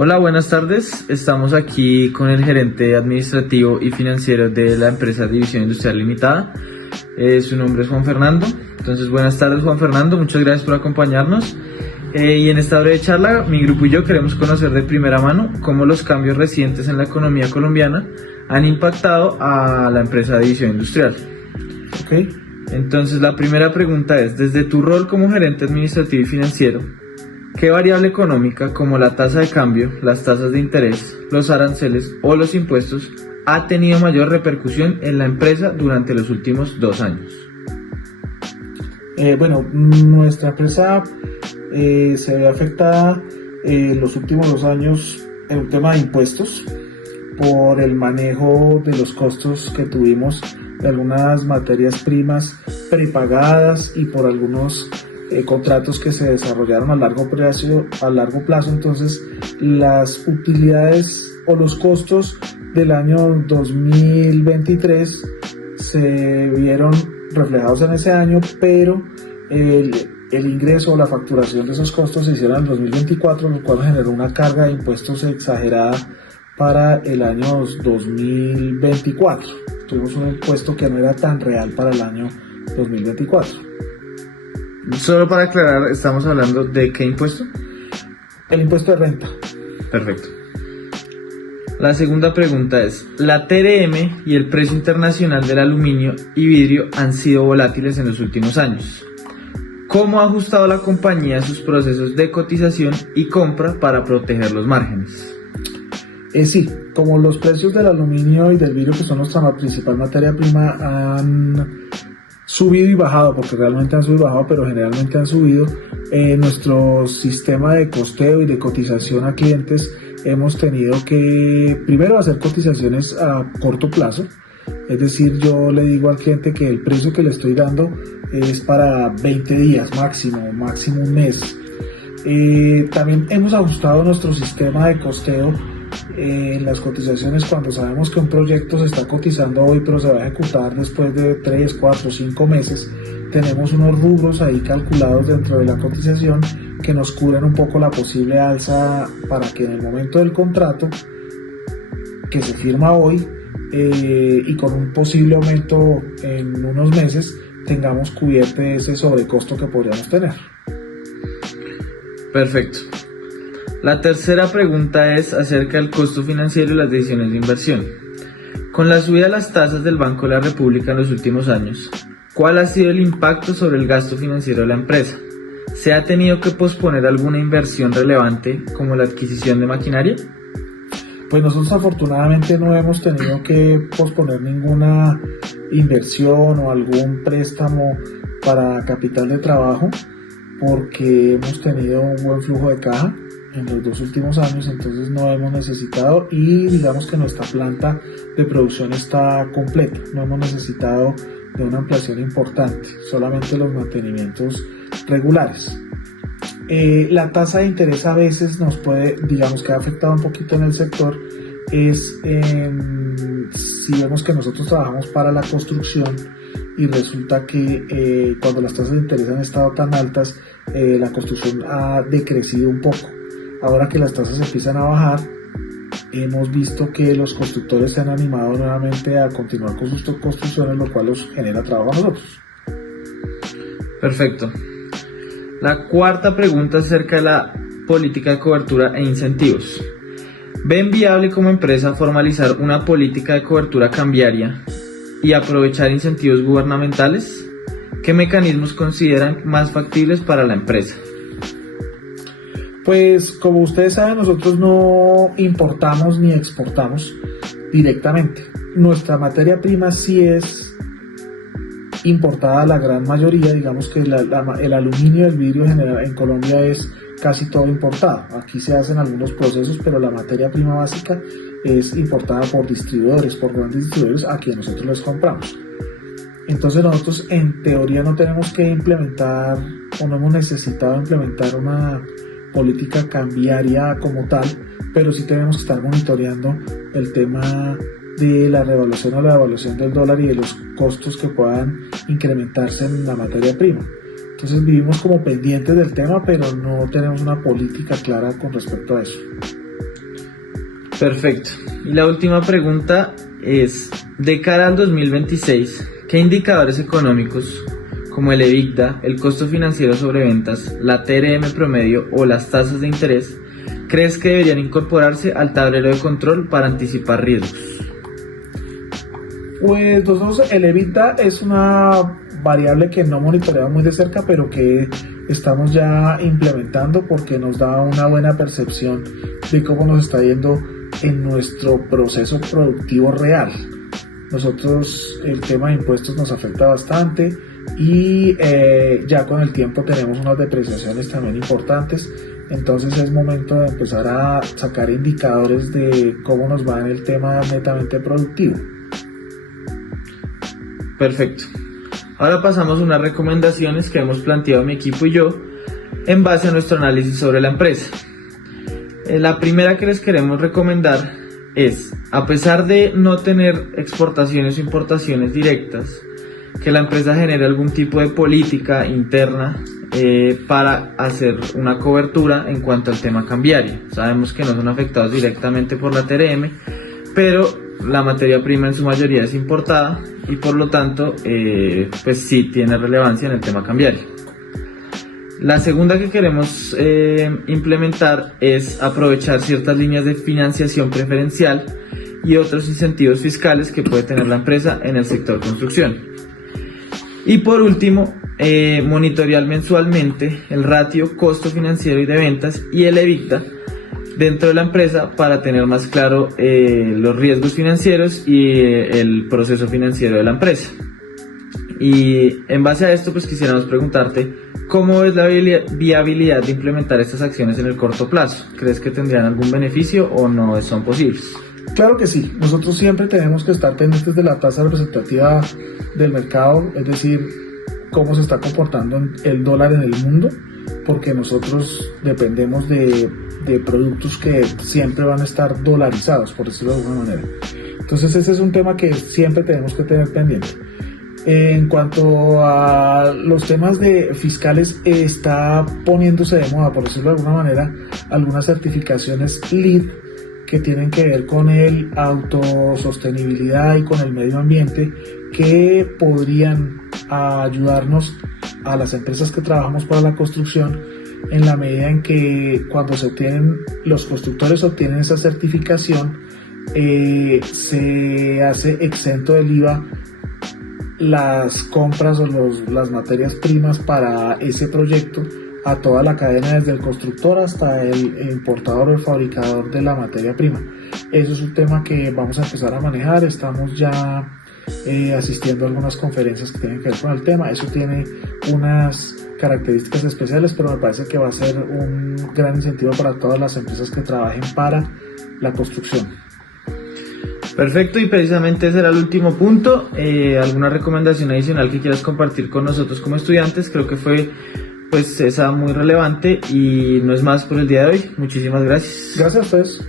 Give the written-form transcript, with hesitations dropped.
Hola, buenas tardes. Estamos aquí con el gerente administrativo y financiero de la empresa División Industrial Limitada. Su nombre es Juan Fernando. Entonces, buenas tardes, Juan Fernando. Muchas gracias por acompañarnos. Y en esta breve charla, mi grupo y yo queremos conocer de primera mano cómo los cambios recientes en la economía colombiana han impactado a la empresa División Industrial. Ok. Entonces, la primera pregunta es, desde tu rol como gerente administrativo y financiero, ¿qué variable económica como la tasa de cambio, las tasas de interés, los aranceles o los impuestos ha tenido mayor repercusión en la empresa durante los últimos 2 años? Nuestra empresa se ve afectada en los últimos 2 años en un tema de impuestos por el manejo de los costos que tuvimos de algunas materias primas prepagadas y por algunos contratos que se desarrollaron a largo plazo. Entonces las utilidades o los costos del año 2023 se vieron reflejados en ese año, pero el ingreso o la facturación de esos costos se hicieron en 2024, lo cual generó una carga de impuestos exagerada para el año 2024. Tuvimos un impuesto que no era tan real para el año 2024. Solo para aclarar, ¿estamos hablando de qué impuesto? El impuesto de renta. Perfecto. La segunda pregunta es, la TRM y el precio internacional del aluminio y vidrio han sido volátiles en los últimos años. ¿Cómo ha ajustado la compañía sus procesos de cotización y compra para proteger los márgenes? Sí, como los precios del aluminio y del vidrio, que son nuestra principal materia prima, han subido y bajado, porque realmente han subido y bajado, pero generalmente han subido, nuestro sistema de costeo y de cotización a clientes hemos tenido que primero hacer cotizaciones a corto plazo. Es decir, yo le digo al cliente que el precio que le estoy dando es para 20 días máximo un mes. También hemos ajustado nuestro sistema de costeo en las cotizaciones cuando sabemos que un proyecto se está cotizando hoy pero se va a ejecutar después de 3, 4, 5 meses. Tenemos unos rubros ahí calculados dentro de la cotización que nos cubren un poco la posible alza para que en el momento del contrato que se firma hoy y con un posible aumento en unos meses tengamos cubierto ese sobrecosto que podríamos tener. Perfecto. La tercera pregunta es acerca del costo financiero y las decisiones de inversión. Con la subida de las tasas del Banco de la República en los últimos años, ¿cuál ha sido el impacto sobre el gasto financiero de la empresa? ¿Se ha tenido que posponer alguna inversión relevante como la adquisición de maquinaria? Pues nosotros afortunadamente no hemos tenido que posponer ninguna inversión o algún préstamo para capital de trabajo porque hemos tenido un buen flujo de caja en los 2 últimos años, entonces no hemos necesitado y digamos que nuestra planta de producción está completa, no hemos necesitado de una ampliación importante, solamente los mantenimientos regulares. La tasa de interés a veces nos puede, digamos que ha afectado un poquito en el sector, si vemos que nosotros trabajamos para la construcción y resulta que cuando las tasas de interés han estado tan altas, la construcción ha decrecido un poco. Ahora que las tasas empiezan a bajar, hemos visto que los constructores se han animado nuevamente a continuar con sus construcciones, lo cual nos genera trabajo a nosotros. Perfecto. La cuarta pregunta es acerca de la política de cobertura e incentivos. ¿Ven viable como empresa formalizar una política de cobertura cambiaria y aprovechar incentivos gubernamentales? ¿Qué mecanismos consideran más factibles para la empresa? Pues como ustedes saben, nosotros no importamos ni exportamos directamente. Nuestra materia prima sí es importada la gran mayoría, digamos que el aluminio y el vidrio en Colombia es casi todo importado. Aquí se hacen algunos procesos, pero la materia prima básica es importada por distribuidores, por grandes distribuidores a quienes nosotros les compramos. Entonces nosotros en teoría no tenemos que implementar o no hemos necesitado implementar una política cambiaria como tal, pero sí tenemos que estar monitoreando el tema de la revaluación o la devaluación del dólar y de los costos que puedan incrementarse en la materia prima. Entonces vivimos como pendientes del tema, pero no tenemos una política clara con respecto a eso. Perfecto. Y la última pregunta es, de cara al 2026, ¿qué indicadores económicos como el EBITDA, el costo financiero sobre ventas, la TRM promedio o las tasas de interés crees que deberían incorporarse al tablero de control para anticipar riesgos? Pues nosotros el EBITDA es una variable que no monitoreamos muy de cerca, pero que estamos ya implementando porque nos da una buena percepción de cómo nos está yendo en nuestro proceso productivo real. Nosotros el tema de impuestos nos afecta bastante y ya con el tiempo tenemos unas depreciaciones también importantes, entonces es momento de empezar a sacar indicadores de cómo nos va en el tema netamente productivo. Perfecto. Ahora pasamos a unas recomendaciones que hemos planteado mi equipo y yo en base a nuestro análisis sobre la empresa. La primera que les queremos recomendar es, a pesar de no tener exportaciones o importaciones directas, que la empresa genere algún tipo de política interna para hacer una cobertura en cuanto al tema cambiario. Sabemos que no son afectados directamente por la TRM, pero la materia prima en su mayoría es importada y por lo tanto pues sí tiene relevancia en el tema cambiario. La segunda que queremos implementar es aprovechar ciertas líneas de financiación preferencial y otros incentivos fiscales que puede tener la empresa en el sector construcción. Y por último, monitorear mensualmente el ratio costo financiero y de ventas y el EBITDA dentro de la empresa para tener más claro los riesgos financieros y el proceso financiero de la empresa. Y en base a esto, pues quisiéramos preguntarte, ¿cómo es la viabilidad de implementar estas acciones en el corto plazo? ¿Crees que tendrían algún beneficio o no son posibles? Claro que sí, nosotros siempre tenemos que estar pendientes de la tasa representativa del mercado, es decir, cómo se está comportando el dólar en el mundo, porque nosotros dependemos de productos que siempre van a estar dolarizados, por decirlo de alguna manera. Entonces ese es un tema que siempre tenemos que tener pendiente. En cuanto a los temas de fiscales, está poniéndose de moda, por decirlo de alguna manera, algunas certificaciones LEED que tienen que ver con el autosostenibilidad y con el medio ambiente, que podrían ayudarnos a las empresas que trabajamos para la construcción, en la medida en que cuando los constructores obtienen esa certificación, se hace exento del IVA las compras o las materias primas para ese proyecto a toda la cadena, desde el constructor hasta el importador o el fabricador de la materia prima. Eso es un tema que vamos a empezar a manejar, estamos ya asistiendo a algunas conferencias que tienen que ver con el tema. Eso tiene unas características especiales, pero me parece que va a ser un gran incentivo para todas las empresas que trabajen para la construcción. Perfecto, y precisamente ese era el último punto. ¿Alguna recomendación adicional que quieras compartir con nosotros como estudiantes? Creo que fue pues esa muy relevante y no es más por el día de hoy. Muchísimas gracias. Gracias a ustedes.